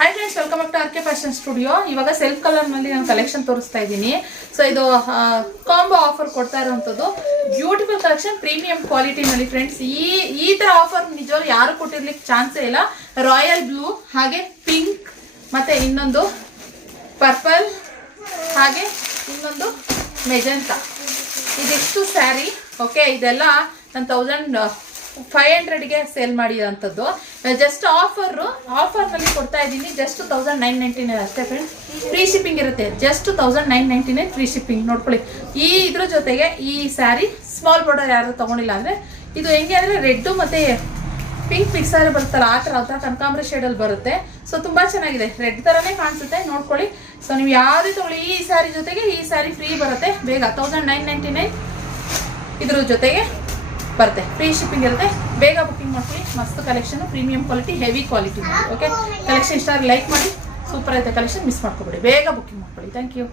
Hi friends, welcome back to R K fashion studio. ಇವಾಗ self ಕಲರ್ನಲ್ಲಿ ನಾನು collection ತೋರಿಸ್ತಾ ಇದ್ದೀನಿ. ಸೊ ಇದು ಕಾಂಬೋ ಆಫರ್ ಕೊಡ್ತಾ ಇರೋವಂಥದ್ದು ಬ್ಯೂಟಿಫುಲ್ ಕಲೆಕ್ಷನ್, ಪ್ರೀಮಿಯಂ ಕ್ವಾಲಿಟಿನಲ್ಲಿ ಫ್ರೆಂಡ್ಸ್. ಈ ಥರ ಆಫರ್ ನಿಜವಾಗ್ಲೂ ಯಾರು ಕೊಟ್ಟಿರ್ಲಿಕ್ಕೆ ಚಾನ್ಸೇ ಇಲ್ಲ. ರಾಯಲ್ ಬ್ಲೂ, ಹಾಗೆ ಪಿಂಕ್, ಮತ್ತು ಇನ್ನೊಂದು ಪರ್ಪಲ್, ಹಾಗೆ ಇನ್ನೊಂದು ಮೆಜೆಂಟಾ. ಇದಿಷ್ಟು ಸ್ಯಾರಿ. ಓಕೆ, ಇದೆಲ್ಲ ನಾನು 1500ಗೆ ಸೇಲ್ ಮಾಡಿರೋಂಥದ್ದು. ಜಸ್ಟ್ ಆಫರ್ನಲ್ಲಿ ಕೊಡ್ತಾ ಇದ್ದೀನಿ. ಜಸ್ಟ್ 1999 ಅಷ್ಟೇ ಫ್ರೆಂಡ್ಸ್. ಫ್ರೀ ಶಿಪ್ಪಿಂಗ್ ಇರುತ್ತೆ. Just 1999 free shipping. ನೋಡ್ಕೊಳ್ಳಿ. ಇದ್ರ ಜೊತೆಗೆ ಈ ಸ್ಯಾರಿ ಸ್ಮಾಲ್ ಬಾರ್ಡರ್ ಯಾರು ತೊಗೊಂಡಿಲ್ಲ ಅಂದರೆ ಇದು ಹೆಂಗೆ ಅಂದರೆ ರೆಡ್ಡು ಮತ್ತು ಪಿಂಕ್ ಮಿಕ್ಸ್ ಆಗಿ ಬರುತ್ತಲ್ಲ, ಆ ಥರ ಕನಕಾಂಬರ ಶೇಡಲ್ಲಿ ಬರುತ್ತೆ. ಸೊ ತುಂಬ ಚೆನ್ನಾಗಿದೆ, ರೆಡ್ ಥರನೇ ಕಾಣಿಸುತ್ತೆ. ನೋಡ್ಕೊಳ್ಳಿ. ಸೊ ನೀವು ಯಾವುದೇ ತೊಗೊಳ್ಳಿ, ಈ ಸ್ಯಾರಿ ಜೊತೆಗೆ ಈ ಸ್ಯಾರಿ ಫ್ರೀ ಬರುತ್ತೆ. ಬೇಗ 1999 ಇದ್ರ ಜೊತೆಗೆ ಬರುತ್ತೆ. ಫ್ರೀ ಶಿಪ್ಪಿಂಗ್ ಇರುತ್ತೆ. ಬೇಗ ಬುಕ್ಕಿಂಗ್ ಮಾಡ್ಕೊಳ್ಳಿ. ಮಸ್ತ್ collection, premium quality, heavy quality. Okay, collection ಇಷ್ಟ ಲೈಕ್ ಮಾಡಿ. ಸೂಪರ್ ಐತೆ ಕಲೆಕ್ಷನ್, ಮಿಸ್ ಮಾಡ್ಕೊಬೇಡಿ. ಬೇಗ ಬುಕ್ಕಿಂಗ್ ಮಾಡ್ಕೊಳ್ಳಿ. Thank you.